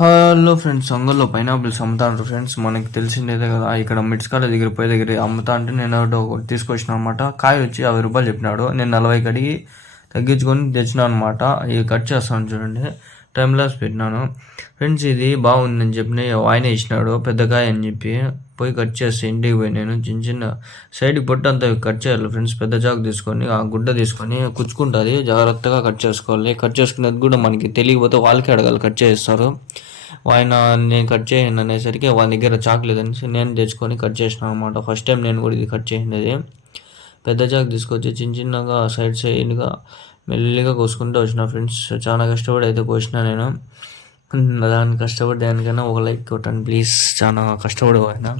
Hello friends, అంగల్లో pineapples అమ్ముతా ఉంటారు friends. మనకి తెలిసిందేదే కదా, ఇక్కడ మిడ్స్ కాలేజ్ దగ్గర పోయే దగ్గర అమ్ముతా అంటే నేను ఒకటి తీసుకొచ్చిన అనమాట. కాయ వచ్చి 50 రూపాయలు చెప్పినాడు. నేను 40 అడిగి తగ్గించుకొని తెచ్చినాను అనమాట. ఇవి కట్ చేస్తాను చూడండి, టైం లాస్ పెట్టినాను ఫ్రెండ్స్. ఇది బాగుందని చెప్పి ఆయన ఇచ్చినాడు పెద్ద కాయ అని చెప్పి. పోయి కట్ చేస్తే ఇంటికి పోయి నేను చిన్న చిన్న సైడ్కి పొట్టు అంతా కట్ చేయాలి ఫ్రెండ్స్. పెద్ద చాకు తీసుకొని ఆ గుడ్డ తీసుకొని కుచ్చుకుంటుంది, జాగ్రత్తగా కట్ చేసుకోవాలి. కట్ చేసుకునేది కూడా మనకి తెలియకపోతే వాళ్ళకి అడగాలి, కట్ చేస్తారు. ఆయన నేను కట్ చేయను అనేసరికి వాళ్ళ దగ్గర చాకు లేదనేసి నేను తెచ్చుకొని కట్ చేసినాను అనమాట. ఫస్ట్ టైం నేను కూడా ఇది కట్ చేసినది. పెద్ద చాకు తీసుకొచ్చి చిన్న చిన్నగా సైడ్గా మెల్లిగా కోసుకుంటూ వచ్చిన ఫ్రెండ్స్. చాలా కష్టపడి అయితే కోసిన నేను. దాన్ని కష్టపడి దానికైనా ఒక లైక్ కొట్టండి ప్లీజ్, చాలా కష్టపడి పోయినా.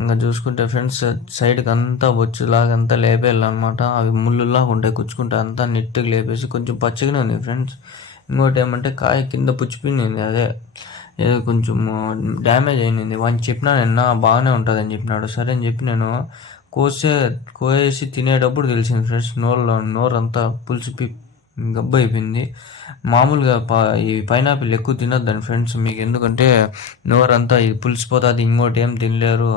ఇంకా చూసుకుంటే ఫ్రెండ్స్, సైడ్కి అంతా బొచ్చులాగా అంతా లేపేయాలన్నమాట. అవి ముళ్ళులాగా ఉంటాయి, కుచ్చుకుంటే అంతా నీట్గా లేపేసి. కొంచెం పచ్చగానే ఉంది ఫ్రెండ్స్. ఇంకోటి ఏమంటే కాయ కింద పుచ్చిపోయింది, అదే ఏదో కొంచెం డ్యామేజ్ అయింది. వాడిని చెప్పినా నిన్న బాగానే ఉంటుంది అని చెప్పినాడు. సరే అని చెప్పి నేను కోసేసి తినేటప్పుడు తెలిసింది ఫ్రెండ్స్, నోరంతా పులిసిపి గబ్బు అయిపోయింది. మామూలుగా ఈ పైనాపిల్ ఎక్కువ తినొద్దని ఫ్రెండ్స్ మీకు, ఎందుకంటే నోరంతా ఇది పులిసిపోతుంది. ఇంకోటి ఏం తినలేరు,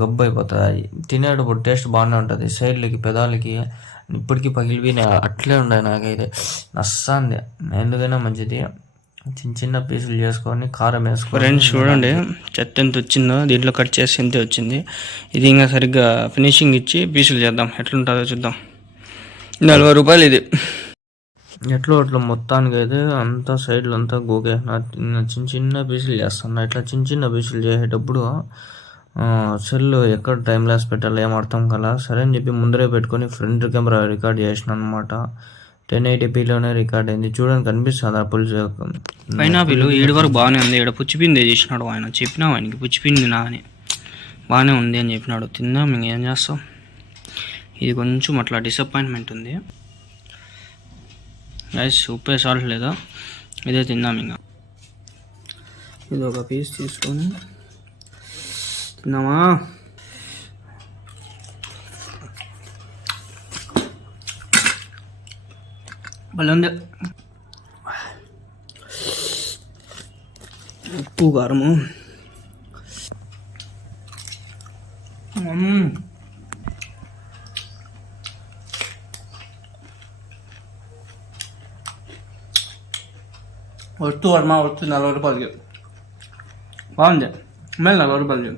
గబ్బు అయిపోతుంది. తినేటప్పుడు టేస్ట్ బాగానే ఉంటుంది, సైడ్లకి పెదాలకి ఇప్పటికీ పగిలిపోయినాయి, అట్లే ఉన్నాయి. నాకైతే నస్సాంది. ఎందుకైనా మంచిది చిన్న చిన్న పీసులు చేసుకొని కారం వేసుకొని. ఫ్రెండ్స్ చూడండి, చెత్త ఎంత వచ్చిందో దీంట్లో కట్ చేసి ఎంత వచ్చింది. ఇది ఇంకా సరిగ్గా ఫినిషింగ్ ఇచ్చి పీసులు చేద్దాం, ఎట్లుంటుందో చూద్దాం. 40 రూపాయలు ఇది. ఎట్లా అట్లా మొత్తానికి అయితే అంతా సైడ్లు అంతా గోకేసిన చిన్న చిన్న పీసులు చేస్తున్నా. ఇట్లా చిన్న చిన్న పీసులు చేసేటప్పుడు సెల్ ఎక్కడ టైం లాస్ పెట్టాలి ఏం అర్థం కదా. సరే అని చెప్పి ముందరే పెట్టుకొని ఫ్రంట్ కెమెరా రికార్డ్ చేసిన అనమాట. 1080pలోనే రికార్డ్ అయింది. చూడండి కనిపిస్తుంది ఆ పులుసు. పైనాపిల్ ఏడు వరకు బాగానే ఉంది. ఇక్కడ పుచ్చిపింది చేసినాడు ఆయన. చెప్పినాం ఆయనకి పుచ్చిపింది నా అని, బాగానే ఉంది అని చెప్పినాడు. తిందాం, ఇంకేం చేస్తాం. ఇది కొంచెం అట్లా డిసప్పాయింట్మెంట్ ఉంది గైస్. ఉప్పు సాల్ట్ లేదా, ఇదే తిందాం. ఇంకా ఇది ఒక పీస్ తీసుకొని తిన్నామా. భలే ఉంది. ఉప్పు కారము వస్తు వర్మ వస్తు 40 రూపాయలకి బాగుంది. మళ్ళీ 40 రూపాయలకి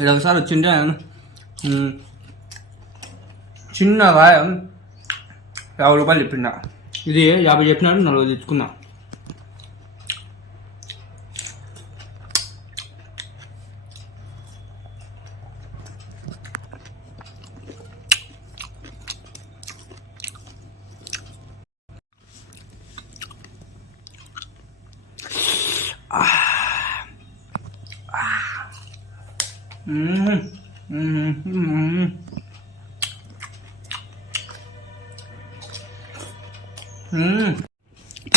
ఇది ఒకసారి వచ్చింటే చిన్న కాయ 50 రూపాయలు చెప్పిండా. ఇది 50 చెప్పినాడు, 40 తెచ్చుకున్నా.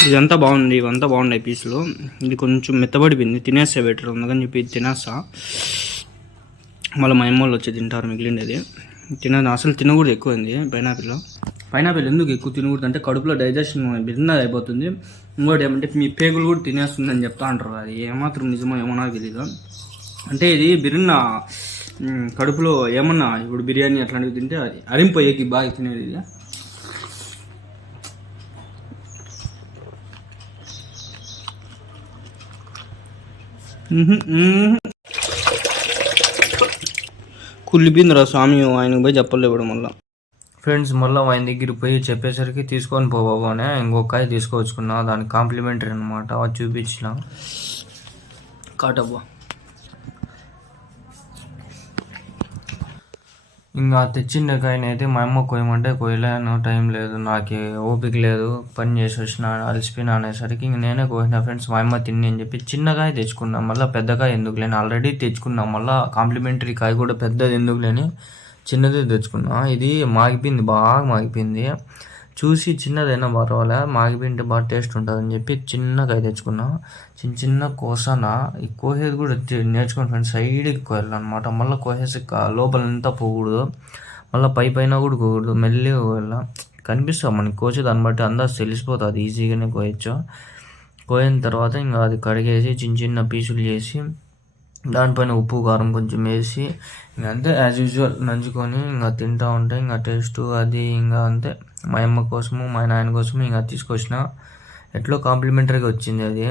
ఇదంతా బాగుంది, ఇవంతా బాగున్నాయి పీసులు. ఇది కొంచెం మెత్తబడిపోయింది, తినేస్తే బెటర్ ఉందని చెప్పి ఇది తినేస్తా. మళ్ళీ మా అమ్మోళ్ళు వచ్చి తింటారు మిగిలిండేది. అసలు తినకూడదు ఎక్కువైంది పైనాపిల్ ఎందుకు ఎక్కువ తినకూడదు అంటే కడుపులో డైజెషన్ బిన్నది అయిపోతుంది. ఇంకోటి ఏమంటే మీ పేగులు కూడా తినేస్తుంది అని చెప్తా అంటారు. అది ఏమాత్రం నిజమో ఏమో నాకు తెలీదు. అంటే ఇది బిరిన్న కడుపులో ఏమన్నా ఇప్పుడు బిర్యానీ అట్లాంటివి తింటే అది అరింపోయేకి బాగా తినేది ఇది. కుళ్ళిపోయిందిరా స్వామి, ఆయనకు పోయి చెప్పలేడు మళ్ళీ. ఫ్రెండ్స్ మళ్ళీ ఆయన దగ్గరికి పోయి చెప్పేసరికి తీసుకొని పోబాబు అని ఇంకొక కాయ తీసుకొచ్చుకున్నా. దానికి కాంప్లిమెంటరీ అనమాట, అది చూపించిన కాటబ్బా. ఇంకా తెచ్చిన కాయని అయితే మా అమ్మ కోయమంటే కోయలేను, టైం లేదు, నాకు ఓపిక లేదు, పని చేసి వచ్చిన అలసిపోయినా అనేసరికి ఇంక నేనే కోసిన ఫ్రెండ్స్. మా అమ్మ తిని అని చెప్పి చిన్నకాయ తెచ్చుకున్నాం. మళ్ళీ పెద్దకాయ ఎందుకు లేని, ఆల్రెడీ తెచ్చుకున్నాం. మళ్ళీ కాంప్లిమెంటరీ కాయ కూడా పెద్దది ఎందుకు లేని చిన్నదే తెచ్చుకున్నా. ఇది మాగిపోయింది, బాగా మాగిపోయింది. చూసి చిన్నదైనా పర్వాలే, మాగిపోయింటే బాగా టేస్ట్ ఉంటుంది అని చెప్పి చిన్నకాయ తెచ్చుకున్నా. చిన్న చిన్న కోసాన ఈ కోసేది కూడా నేర్చుకుని ఫ్రెండ్స్. సైడ్కి కోయాలన్నమాట. మళ్ళీ కోసేసి లోపలంతా పోకూడదు, మళ్ళీ పైన కూడా కోకూడదు, మెల్లిగా కోయాల. కనిపిస్తుంది మనకి కోసే దాన్ని బట్టి అందాజు తెలిసిపోతుంది, ఈజీగానే కోయచ్చు. పోయిన తర్వాత ఇంకా అది కడిగేసి చిన్న చిన్న పీసులు చేసి దానిపైన ఉప్పు కారం కొంచెం వేసి ఇంకా అంతే యాజ్ యూజువల్ నంచుకొని ఇంకా తింటూ ఉంటే ఇంకా టేస్ట్ అది ఇంకా అంతే. మా అమ్మ కోసము మా నాయన కోసము ఇంకా తీసుకొచ్చిన. ఎట్లో కాంప్లిమెంటరీగా వచ్చింది అది,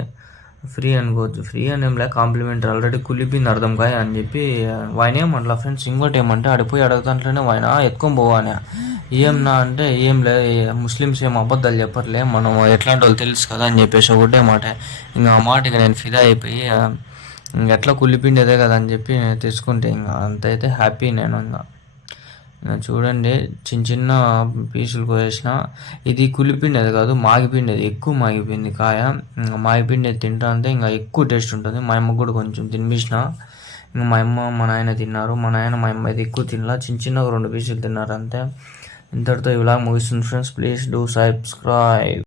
ఫ్రీ అనుకోవచ్చు. ఫ్రీ అని ఏం లే, కాంప్లిమెంటరీ. ఆల్రెడీ కులిపింది అర్థం కాయ అని చెప్పి ఆయన ఏమంటా ఫ్రెండ్స్. ఇంకోటి ఏమంటే ఆడిపోయి అడుగుతాంట్లోనే ఆయన ఎత్తుకొని పోవానే. ఏమన్నా అంటే ఏం లే, ముస్లిమ్స్ ఏం అబద్ధాలు చెప్పర్లే, మనం ఎట్లాంటి వాళ్ళు తెలుసు కదా అని చెప్పేసి ఒకటే మాట. ఇంకా ఆ మాటకి నేను ఫిదా అయిపోయి ఎట్లా కులిపిండేదే కదా అని చెప్పి తెచ్చుకుంటే ఇంకా అంతైతే హ్యాపీ నేను. ఇంకా చూడండి చిన్న చిన్న పీసులు కోసేసిన. ఇది కులిపిండేది కాదు, మాగిపిండేది, ఎక్కువ మాగిపోయింది కాయ. ఇంకా మాగిపిండేది తింటా అంటే ఇంకా ఎక్కువ టేస్ట్ ఉంటుంది. మా అమ్మకు కూడా కొంచెం తినిపించిన. ఇంకా మా అమ్మ మా నాయన తిన్నారు. మా నాయన మా అమ్మ అయితే ఎక్కువ తినలా, చిన్న చిన్నగా 2 పీసులు తిన్నారు అంతే. ఇంతటితో ఇలా ముగిస్తుంది ఫ్రెండ్స్. Please do subscribe.